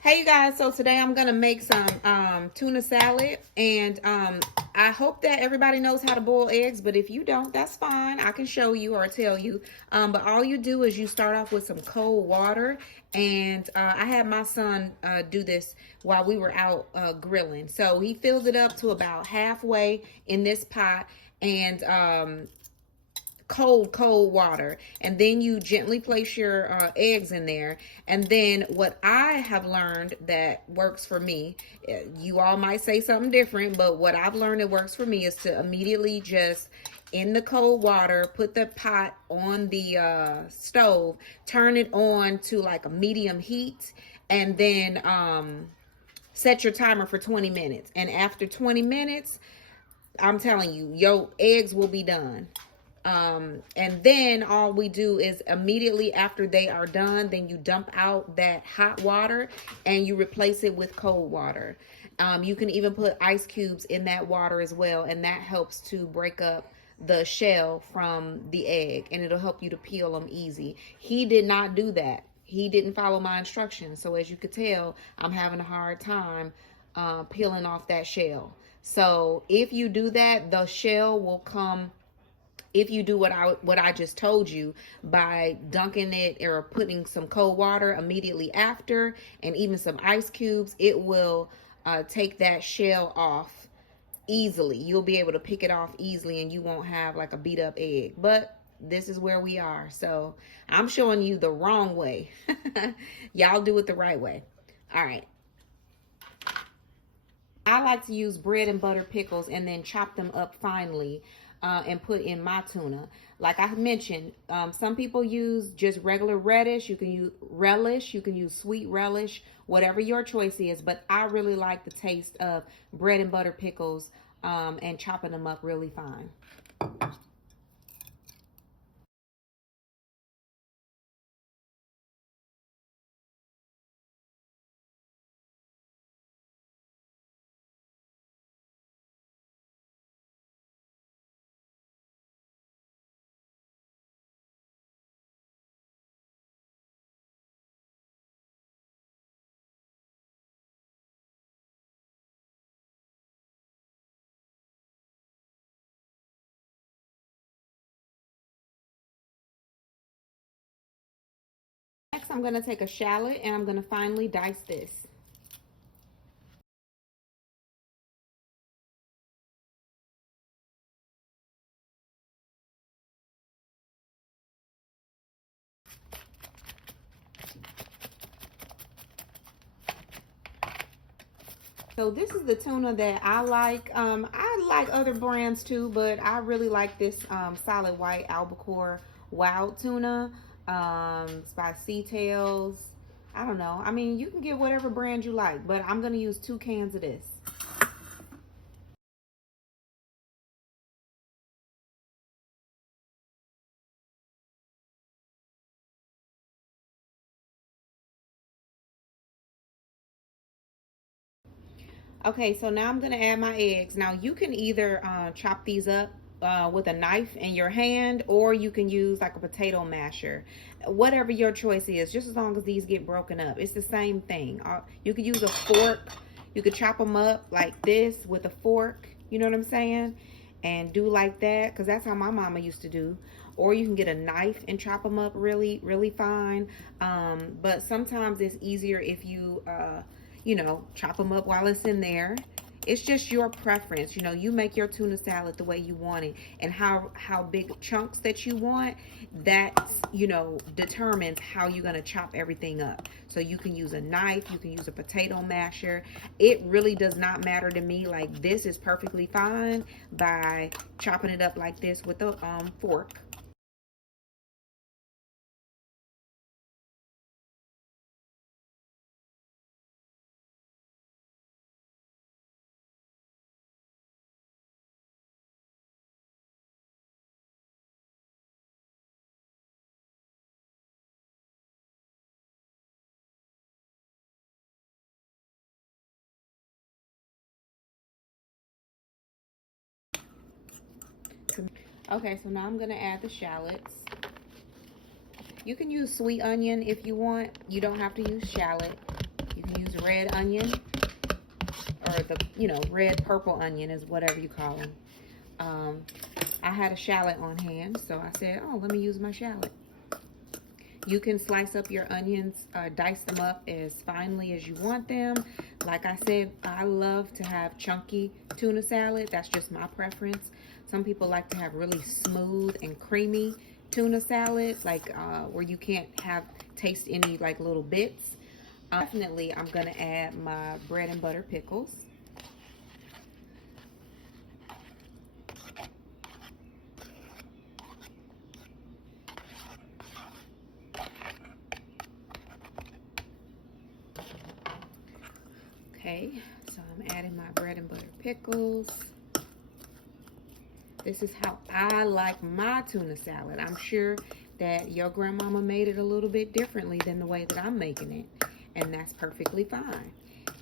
Hey you guys, so today I'm gonna make some tuna salad, and I hope that everybody knows how to boil eggs, but if you don't, that's fine. I can show you or tell you. But all you do is you start off with some cold water, and I had my son do this while we were out grilling. So he fills it up to about halfway in this pot, and cold water, and then you gently place your eggs in there. And then what I have learned that works for me, you all might say something different, but what I've learned that works for me is to immediately just in the cold water put the pot on the stove, turn it on to like a medium heat, and then set your timer for 20 minutes. And after 20 minutes, I'm telling you, your eggs will be done. And then all we do is immediately after they are done, then you dump out that hot water and you replace it with cold water. You can even put ice cubes in that water as well, and that helps to break up the shell from the egg, and it'll help you to peel them easy. He did not do that. He didn't follow my instructions. So as you could tell, I'm having a hard time peeling off that shell. So if you do that, the shell will come. If you do what I just told you by dunking it or putting some cold water immediately after, and even some ice cubes, it will take that shell off easily. You'll be able to pick it off easily, and you won't have like a beat up egg. But this is where we are, so I'm showing you the wrong way. Y'all do it the right way. All right, I like to use bread and butter pickles and then chop them up finely and put in my tuna. Like I mentioned, some people use just regular radish. You can use relish. You can use sweet relish, whatever your choice is. But I really like the taste of bread and butter pickles and chopping them up really fine. Next, I'm going to take a shallot and I'm going to finely dice this. So this is the tuna that I like. I like other brands too, but I really like this solid white albacore wild tuna. It's by Seatails. I don't know. I mean, you can get whatever brand you like, but I'm gonna use 2 cans of this. Okay, so now I'm gonna add my eggs. Now you can either chop these up with a knife in your hand, or you can use like a potato masher. Whatever your choice is, just as long as these get broken up. It's the same thing. You could use a fork. You could chop them up like this with a fork. You know what I'm saying? And do like that, because that's how my mama used to do. Or you can get a knife and chop them up really, really fine. But sometimes it's easier if you chop them up while it's in there. It's just your preference. You make your tuna salad the way you want it, and how big chunks that you want, that determines how you're going to chop everything up. So you can use a knife, you can use a potato masher. It really does not matter to me. Like, this is perfectly fine by chopping it up like this with a fork. Okay, so now I'm going to add the shallots. You can use sweet onion if you want. You don't have to use shallot. You can use red onion, or the, red purple onion is whatever you call them. I had a shallot on hand, so I said, oh, let me use my shallot. You can slice up your onions, dice them up as finely as you want them. Like I said, I love to have chunky tuna salad. That's just my preference. Some people like to have really smooth and creamy tuna salad, like where you can't taste any like little bits. Definitely, I'm gonna add my bread and butter pickles. Okay, so I'm adding my bread and butter pickles. This is how I like my tuna salad. I'm sure that your grandmama made it a little bit differently than the way that I'm making it, and that's perfectly fine.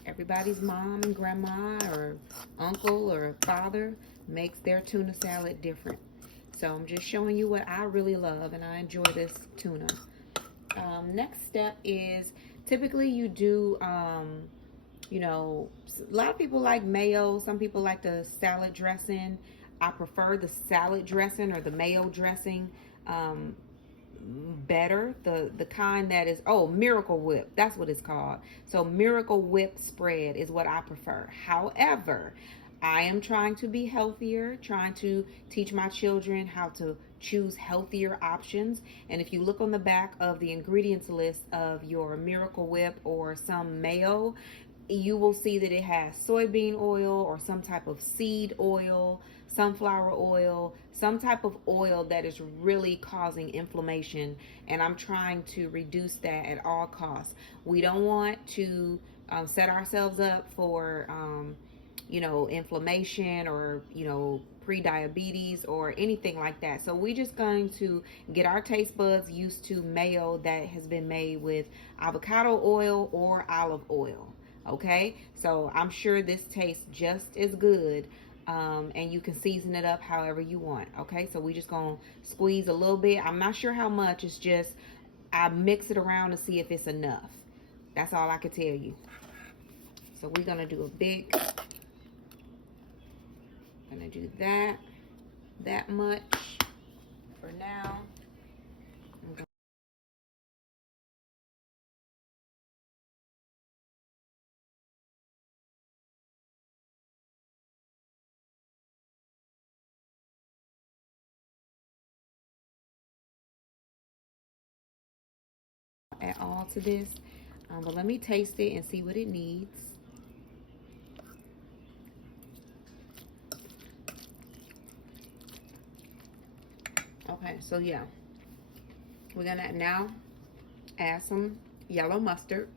Everybody's mom and grandma or uncle or father makes their tuna salad different. So I'm just showing you what I really love, and I enjoy this tuna. Next step is, typically you do, a lot of people like mayo. Some people like the salad dressing. I prefer the salad dressing or the mayo dressing better. The kind that is, Miracle Whip. That's what it's called. So Miracle Whip spread is what I prefer. However, I am trying to be healthier, trying to teach my children how to choose healthier options. And if you look on the back of the ingredients list of your Miracle Whip or some mayo, you will see that it has soybean oil or some type of seed oil, sunflower oil, some type of oil that is really causing inflammation. And I'm trying to reduce that at all costs. We don't want to set ourselves up for, inflammation or, pre-diabetes or anything like that. So we're just going to get our taste buds used to mayo that has been made with avocado oil or olive oil. Okay, so I'm sure this tastes just as good, and you can season it up however you want. Okay, so we just gonna squeeze a little bit. I'm not sure how much. It's just I mix it around to see if it's enough. That's all I can tell you. So we're gonna do gonna do that much for now. Add all to this, but let me taste it and see what it needs. Okay, so yeah, we're gonna now add some yellow mustard.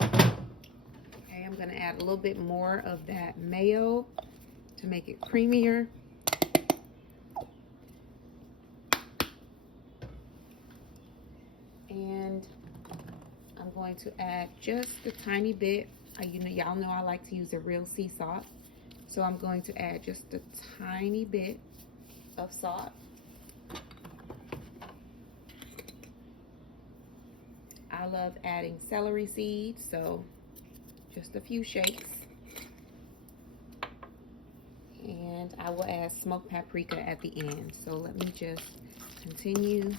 Okay, I'm gonna add a little bit more of that mayo to make it creamier. And I'm going to add just a tiny bit. Y'all know I like to use a real sea salt. So I'm going to add just a tiny bit of salt. I love adding celery seeds, so just a few shakes. And I will add smoked paprika at the end. So let me just continue.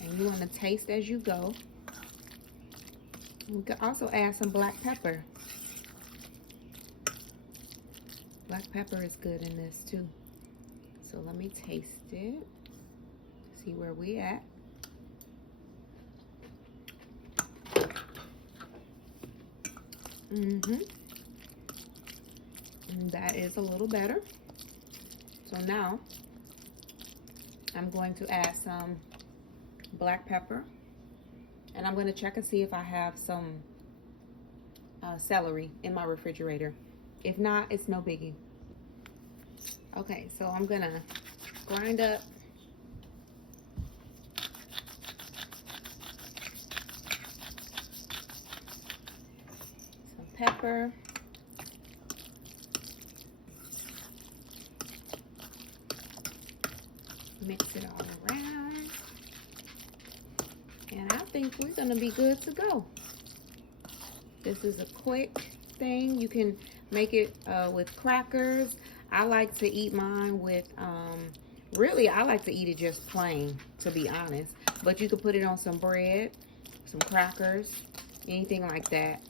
And you want to taste as you go. We could also add some black pepper. Black pepper is good in this too. So let me taste it. See where we at. And that is a little better. So now I'm going to add some black pepper, and I'm going to check and see if I have some celery in my refrigerator. If not, it's no biggie. Okay, so I'm going to grind up some pepper. Mix it all around. And I think we're gonna be good to go. This is a quick thing. You can make it with crackers. I like to eat mine with, really I like to eat it just plain, to be honest. But you could put it on some bread, some crackers, anything like that.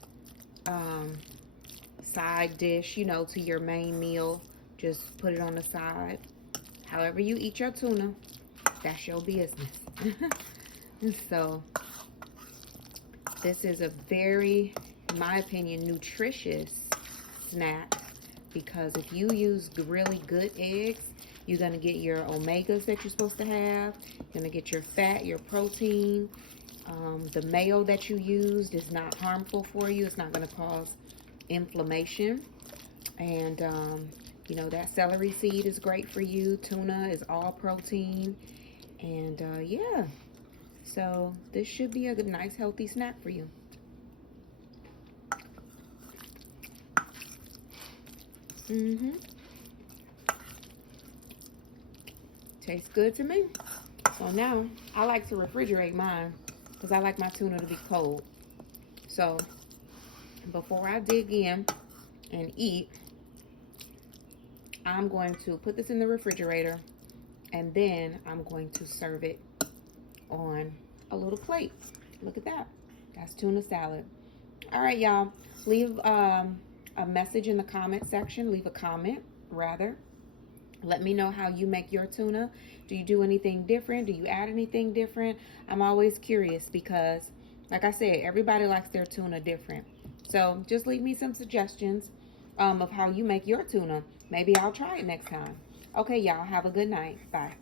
Side dish, you know, to your main meal. Just put it on the side. However you eat your tuna, that's your business. So this is a very, in my opinion, nutritious snack, because if you use really good eggs, you're going to get your omegas that you're supposed to have. You're going to get your fat, your protein. The mayo that you used is not harmful for you. It's not going to cause inflammation. And, you know, that celery seed is great for you. Tuna is all protein. And, yeah. So this should be a good, nice, healthy snack for you. Tastes good to me. So now I like to refrigerate mine because I like my tuna to be cold. So before I dig in and eat, I'm going to put this in the refrigerator, and then I'm going to serve it on a little plate. Look at that. That's tuna salad. All right, y'all. Leave a message in the comment section. Leave a comment, rather. Let me know how you make your tuna. Do you do anything different? Do you add anything different? I'm always curious because, like I said, everybody likes their tuna different. So just leave me some suggestions of how you make your tuna. Maybe I'll try it next time. Okay, y'all. Have a good night. Bye.